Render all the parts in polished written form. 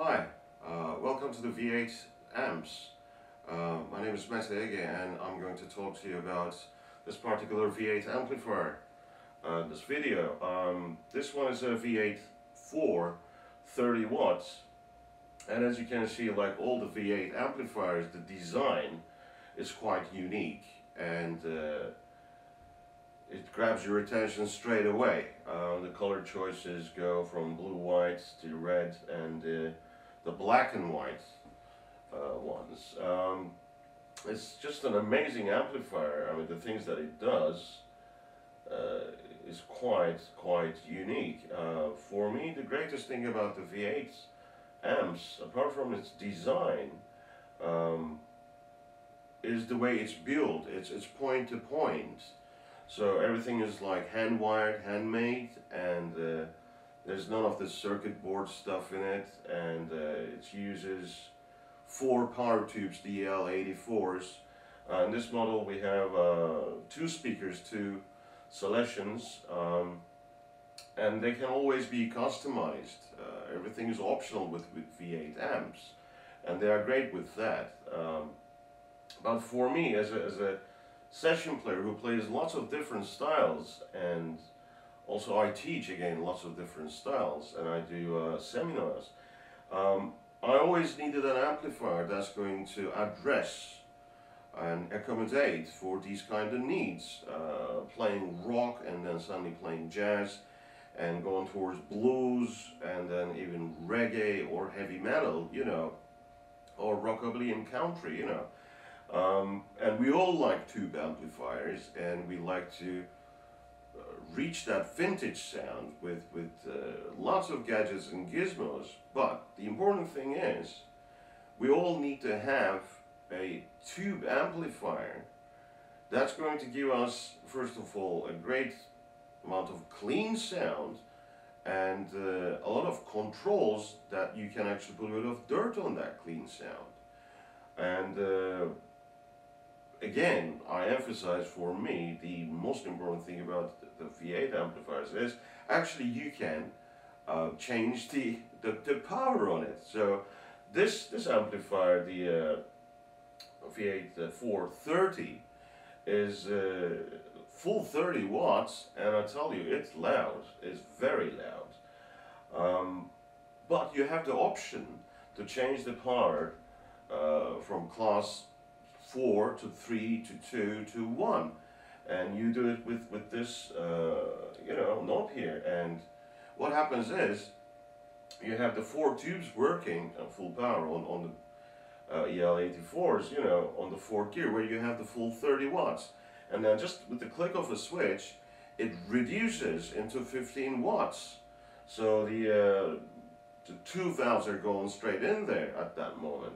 Hi, welcome to the V8 amps. My name is Mete Ege and I'm going to talk to you about this particular V8 amplifier. This video. This one is a V8 4 30 watts, and as you can see, like all the V8 amplifiers, the design is quite unique and it grabs your attention straight away. The color choices go from blue, white to red, and the black and white ones. It's just an amazing amplifier. I mean, the things that it does is quite unique. For me, the greatest thing about the V8 amps, apart from its design, is the way it's built. It's point to point. So everything is like hand-wired, handmade, and there's none of the circuit board stuff in it, and it uses 4 power tubes, DL84s. In this model we have 2 speakers, 2 selections, and they can always be customized. Everything is optional with V8 amps, and they are great with that. But for me, as a session player who plays lots of different styles, and also I teach again lots of different styles, and I do seminars, I always needed an amplifier that's going to address and accommodate for these kind of needs, playing rock and then suddenly playing jazz and going towards blues and then even reggae or heavy metal, you know, or rockabilly and country, you know. And we all like tube amplifiers, and we like to reach that vintage sound with lots of gadgets and gizmos. But the important thing is, we all need to have a tube amplifier that's going to give us, first of all, a great amount of clean sound and a lot of controls that you can actually put a bit of dirt on that clean sound. And again, I emphasize, for me, the most important thing about the V8 amplifiers is actually you can change the power on it. So this amplifier, the V8 430, is full 30 watts, and I tell you, it's loud. It's very loud. But you have the option to change the power from class 4 to 3 to 2 to 1, and you do it with this you know, knob here. And what happens is you have the 4 tubes working at full power on the EL84s, you know, on the 4th gear, where you have the full 30 watts, and then just with the click of a switch it reduces into 15 watts. So the 2 valves are going straight in there at that moment.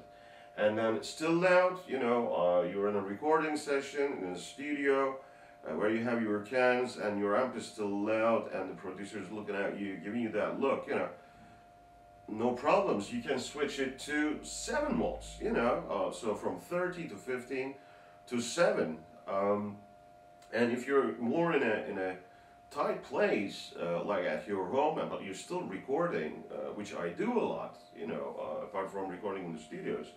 And then it's still loud, you know, you're in a recording session, in a studio, where you have your cans and your amp is still loud and the producer is looking at you, giving you that look, you know. No problems, you can switch it to 7 watts, you know, so from 30 to 15 to 7. And if you're more in a tight place, like at your home, but you're still recording, which I do a lot, you know, apart from recording in the studios,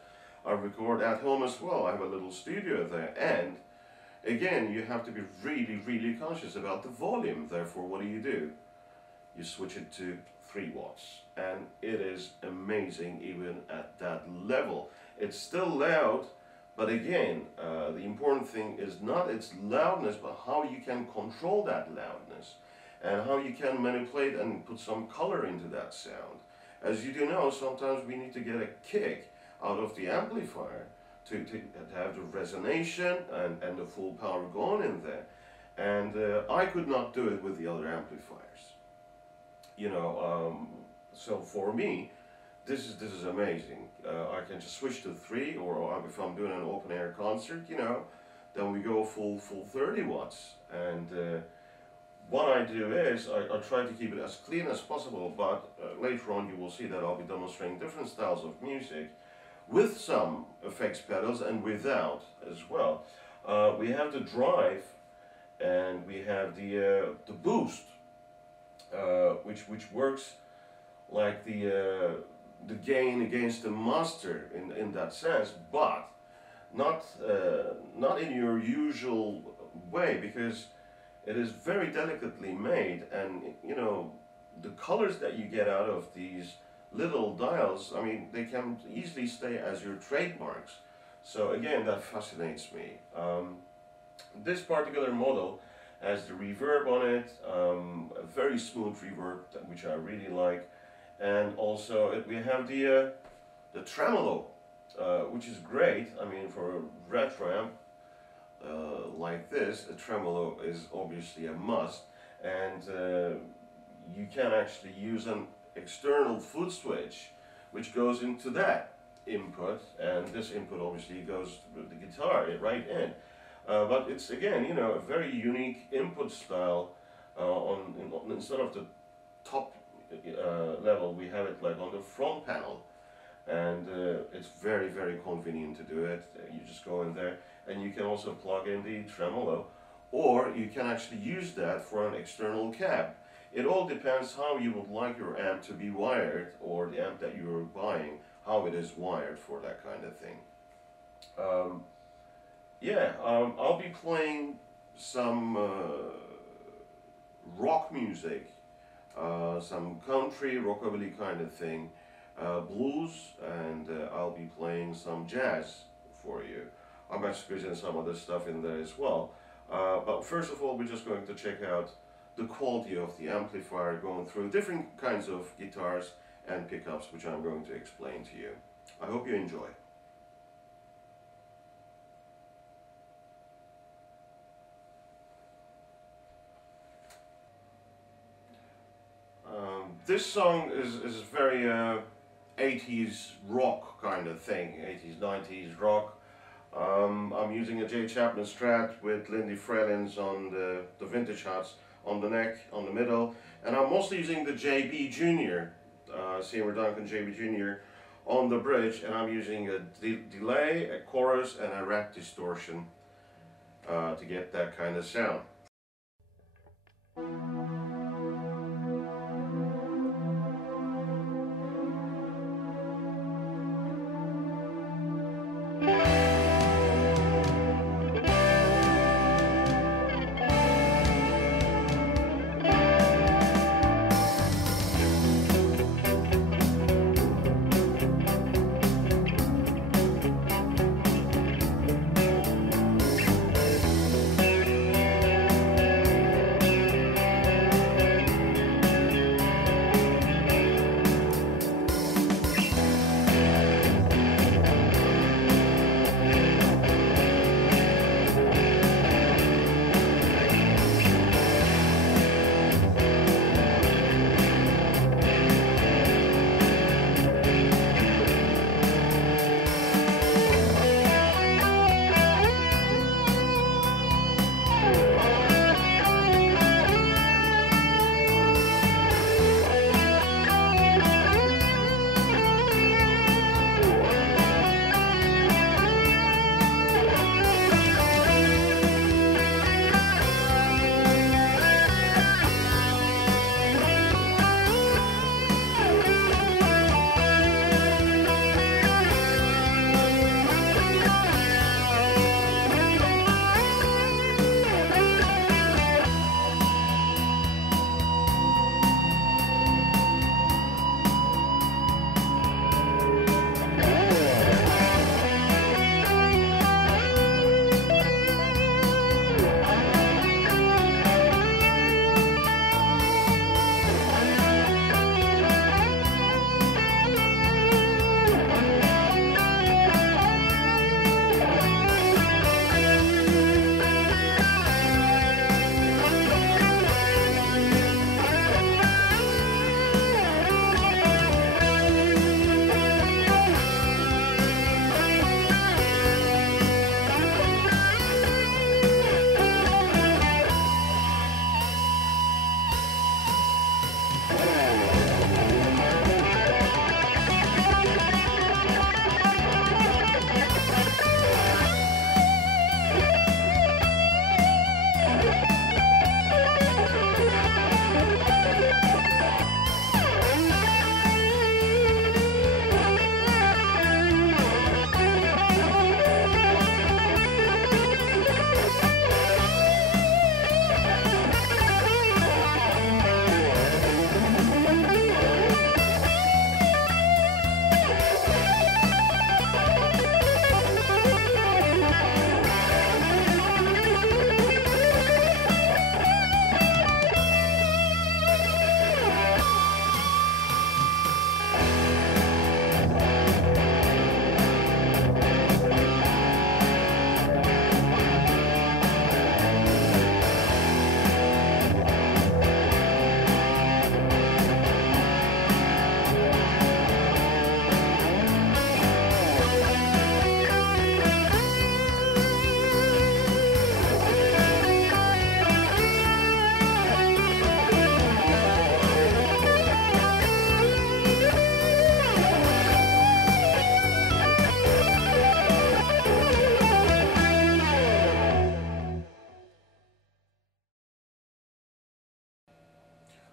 I record at home as well. I have a little studio there, and again, you have to be really conscious about the volume. Therefore, what do? You switch it to 3 watts, and it is amazing even at that level. It's still loud, but again, the important thing is not its loudness, but how you can control that loudness and how you can manipulate and put some color into that sound. As you do know, sometimes we need to get a kick out of the amplifier to have the resonation and the full power going in there. And I could not do it with the other amplifiers, you know. So for me, this is amazing. I can just switch to 3, or if I'm doing an open air concert, you know, then we go full 30 watts. And what I do is I try to keep it as clean as possible, but later on you will see that I'll be demonstrating different styles of music with some effects pedals and without as well. We have the drive and we have the boost, which works like the the gain against the master in that sense, but not in your usual way, because it is very delicately made, and you know, the colors that you get out of these little dials, I mean, they can easily stay as your trademarks. So again, that fascinates me. This particular model has the reverb on it, a very smooth reverb, which I really like, and also we have the tremolo, which is great. I mean, for a retro amp like this, a tremolo is obviously a must, and you can actually use an external foot switch which goes into that input, and this input obviously goes with the guitar right in. But it's, again, you know, a very unique input style. Instead of the top level, we have it like on the front panel, and it's very, very convenient to do it. You just go in there, and you can also plug in the tremolo, or you can actually use that for an external cab. It all depends how you would like your amp to be wired, or the amp that you're buying, how it is wired for that kind of thing. I'll be playing some rock music, some country, rockabilly kind of thing, blues, and I'll be playing some jazz for you. I'm actually putting some other stuff in there as well. But first of all, we're just going to check out the quality of the amplifier, going through different kinds of guitars and pickups, which I'm going to explain to you. I hope you enjoy. This song is very 80s rock kind of thing, 80s, 90s rock. I'm using a J. Chapman Strat with Lindy Frelins on the vintage hats on the neck, on the middle, and I'm mostly using the JB Junior, Seymour Duncan JB Junior on the bridge, and I'm using a delay, a chorus, and a rack distortion to get that kind of sound.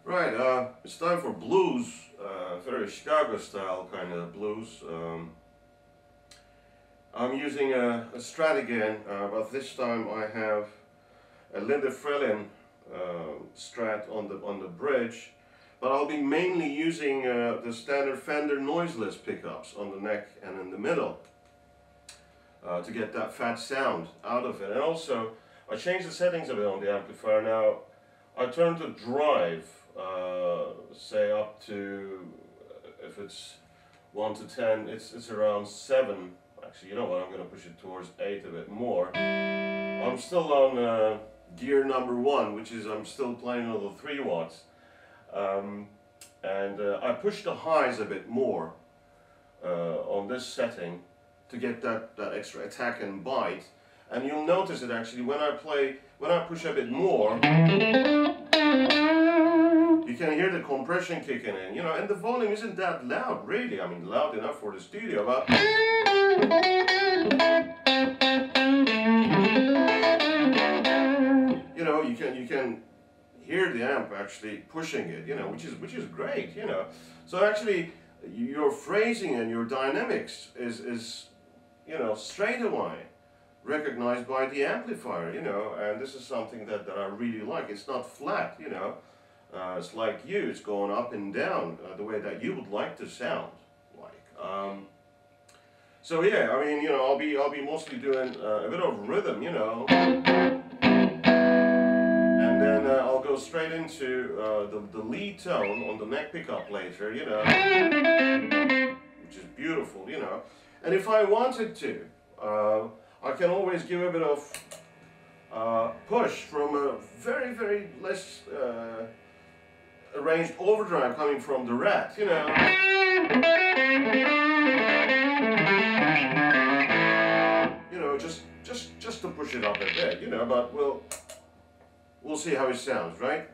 Right, it's time for blues, very Chicago style kind of blues. I'm using a Strat again, but this time I have a Linda Frelin Strat on the bridge, but I'll be mainly using the standard Fender noiseless pickups on the neck and in the middle to get that fat sound out of it. And also I changed the settings a bit on the amplifier. Now I turned the drive say up to, if it's 1 to 10, it's around 7. Actually, you know what, I'm going to push it towards 8 a bit more. I'm still on gear number 1, which is I'm still playing on the 3 watts. I push the highs a bit more on this setting to get that extra attack and bite. And you'll notice it actually when I push a bit more, you can hear the compression kicking in, you know, and the volume isn't that loud, really. I mean, loud enough for the studio, but you know, you can hear the amp actually pushing it, you know, which is great, you know. So actually, your phrasing and your dynamics is you know, straight away recognized by the amplifier, you know, and this is something that I really like. It's not flat, you know. It's like you, it's going up and down the way that you would like to sound like. So yeah, I mean, you know, I'll be mostly doing a bit of rhythm, you know, and then I'll go straight into the lead tone on the neck pickup later, you know, which is beautiful, you know. And if I wanted to, I can always give a bit of push from a very, very less arranged overdrive coming from the Rat, you know. You know, just to push it up a bit, you know, but we'll see how it sounds, right?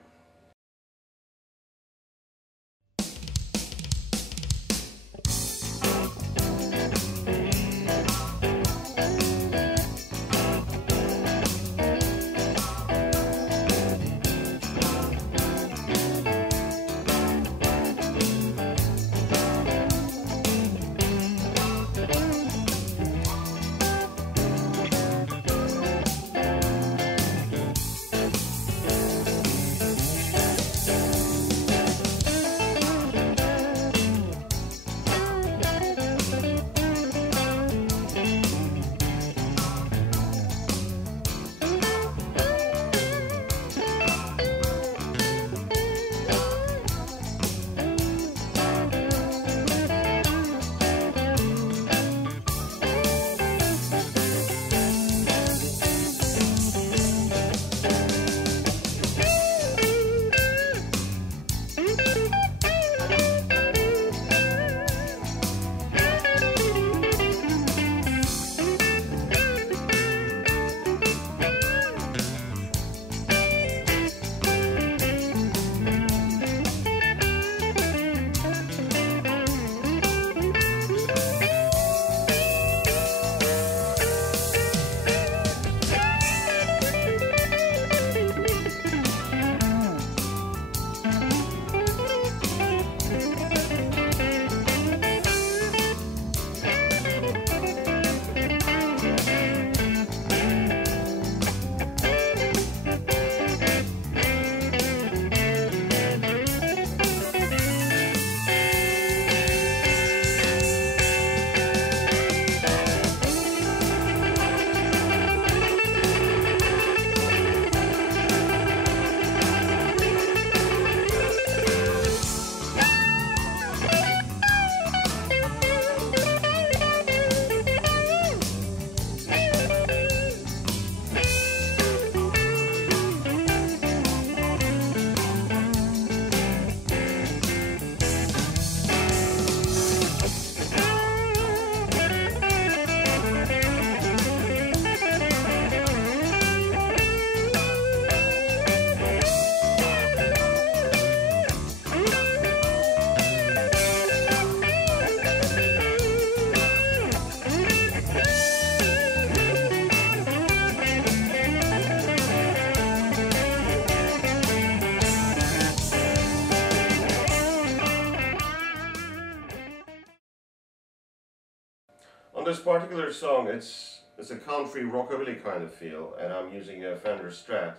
this particular song, it's a country rockabilly kind of feel, and I'm using a Fender Strat,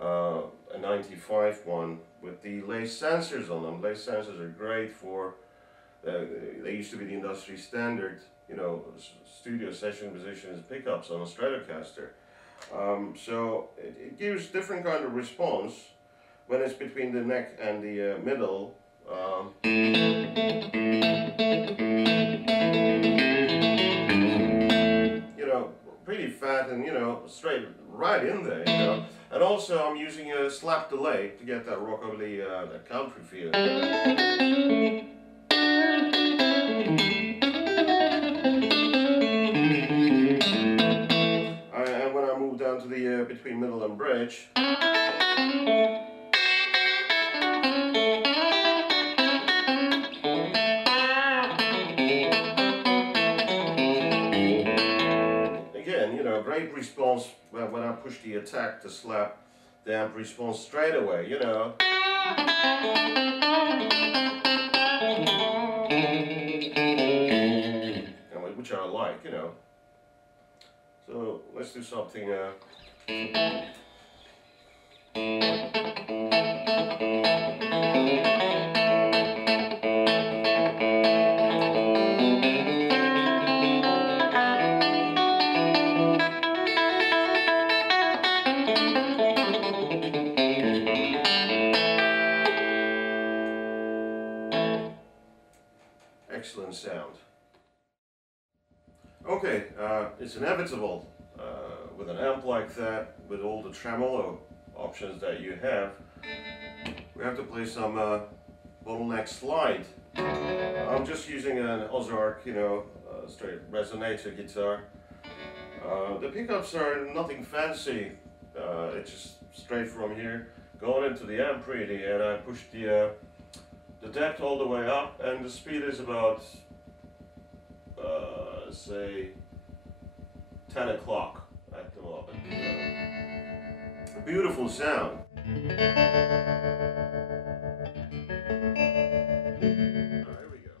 a 95 one with the lace sensors on them. Lace sensors are great for, they used to be the industry standard, you know, studio session musicians pickups on a Stratocaster. So it gives different kind of response when it's between the neck and the middle. You know, pretty fat and, you know, straight right in there, you know. And also I'm using a slap delay to get that rockabilly, that country feel. And when I move down to the between middle and bridge, again, you know, great response when I push the attack to slap, the amp responds straight away, you know. Which I like, you know. So let's do something. Excellent sound. Okay, it's inevitable with an amp like that, with all the tremolo options that you have, we have to play some bottleneck slide. I'm just using an Ozark, you know, straight resonator guitar. The pickups are nothing fancy. It's just straight from here, going into the amp really, and I push the depth all the way up, and the speed is about say 10 o'clock at the moment. A beautiful sound. Here we go.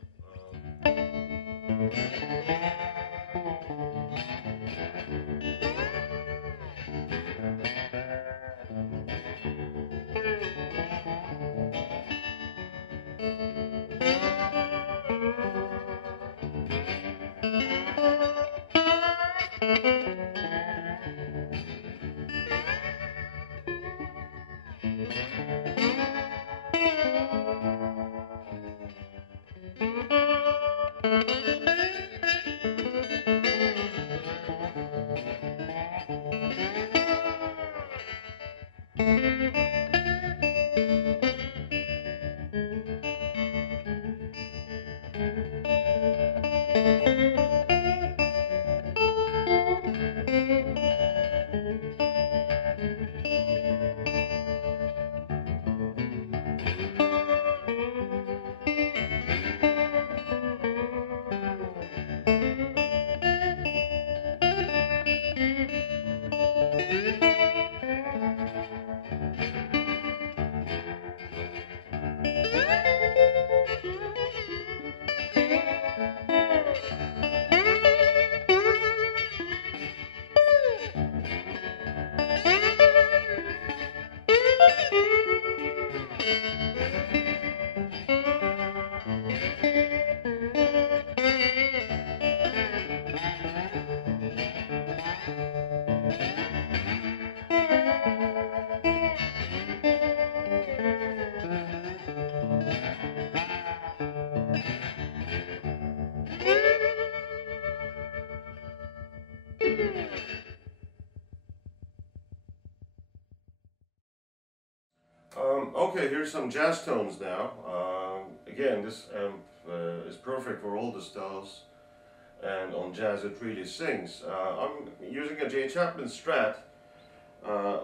Okay, here's some jazz tones now. Again, this amp is perfect for all the styles, and on jazz it really sings. I'm using a J. Chapman Strat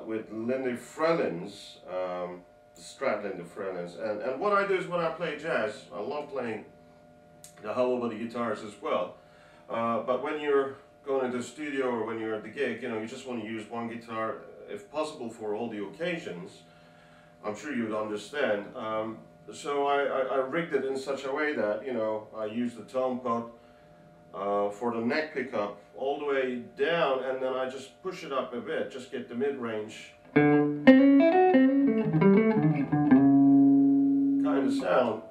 with Lindy Frelins, the Strat Lindy Frelins, and what I do is when I play jazz, I love playing the hollow body guitars as well, but when you're going into the studio or when you're at the gig, you know, you just want to use one guitar, if possible, for all the occasions. I'm sure you would understand. So I rigged it in such a way that, you know, I use the tone pot for the neck pickup all the way down, and then I just push it up a bit, just get the mid-range kind of sound.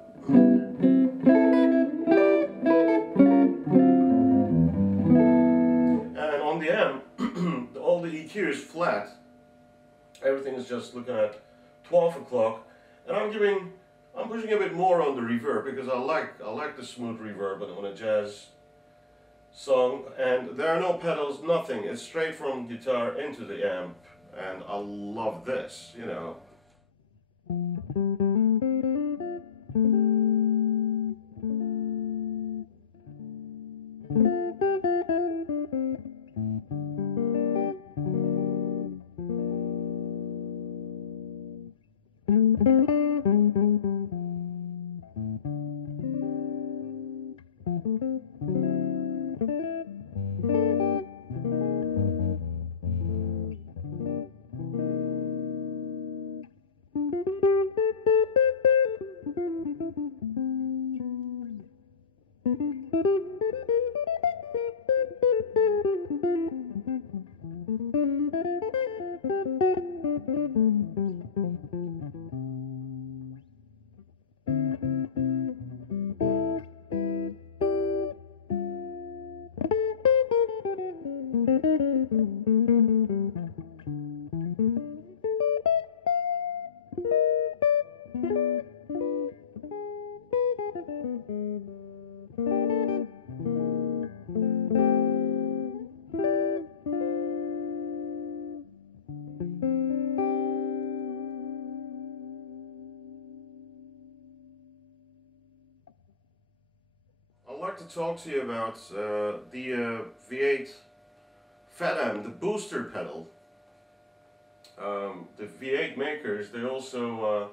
And on the amp, all the EQ is flat. Everything is just looking at 12 o'clock, and I'm pushing a bit more on the reverb because I like the smooth reverb on a jazz song. And there are no pedals, nothing. It's straight from guitar into the amp, and I love this, you know. I'd like to talk to you about the V8 Fat Amp, the booster pedal. The V8 makers, they also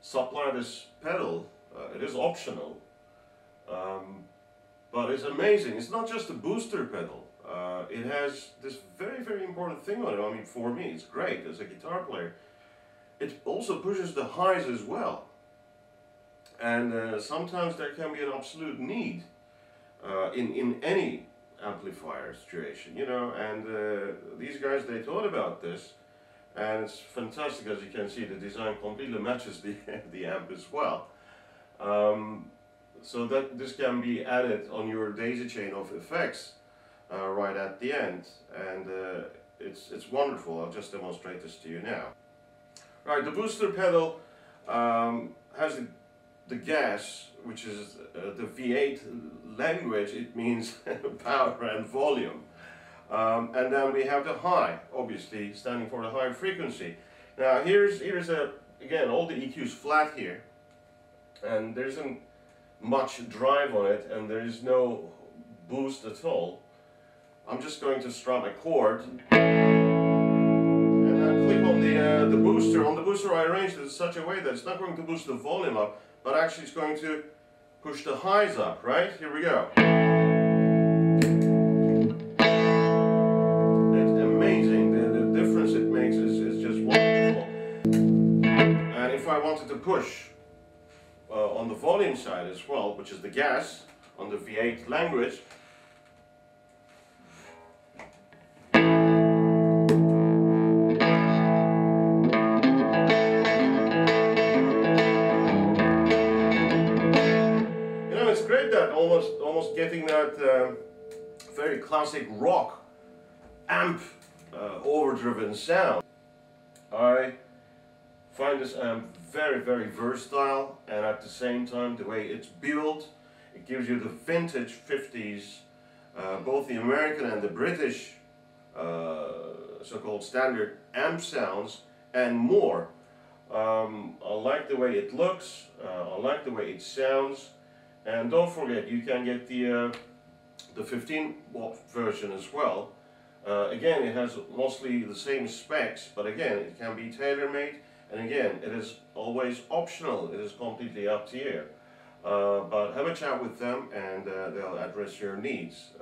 supply this pedal. It is optional, but it's amazing. It's not just a booster pedal. It has this very important thing on it. I mean, for me, it's great as a guitar player. It also pushes the highs as well. And sometimes there can be an absolute need in any amplifier situation, you know, and these guys, they thought about this, and it's fantastic. As you can see, the design completely matches the amp as well. So that this can be added on your daisy chain of effects right at the end, and it's wonderful. I'll just demonstrate this to you now. Right, the booster pedal has the gas, which is the V8 language. It means power and volume. And then we have the high, obviously standing for the high frequency. Now here's again, all the EQ's flat here, and there isn't much drive on it, and there is no boost at all. I'm just going to strum a chord, and then click on the booster. On the booster, I arranged it in such a way that it's not going to boost the volume up, but actually it's going to push the highs up, right? Here we go. It's amazing. The difference it makes is just wonderful. And if I wanted to push on the volume side as well, which is the gas on the V8 language, almost getting that very classic rock amp overdriven sound. I find this amp very versatile, and at the same time the way it's built, it gives you the vintage 50s, both the American and the British so-called standard amp sounds and more. I like the way it looks, I like the way it sounds. And don't forget, you can get the 15-watt version as well. Again, it has mostly the same specs, but again, it can be tailor-made, and again, it is always optional. It is completely up to you. But have a chat with them, and they'll address your needs.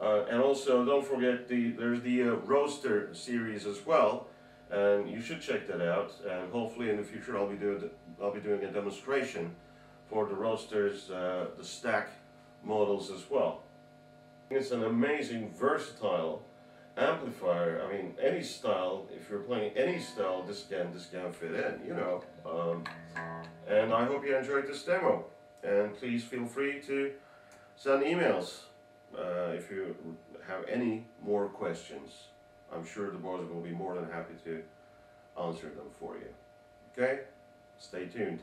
And also, don't forget, there's the Roadster series as well, and you should check that out. And hopefully, in the future, I'll be doing a demonstration for the Roadsters, the stack models as well. It's an amazing, versatile amplifier. I mean, any style, if you're playing any style, this can fit in, you know. And I hope you enjoyed this demo. And please feel free to send emails if you have any more questions. I'm sure the boys will be more than happy to answer them for you. Okay? Stay tuned.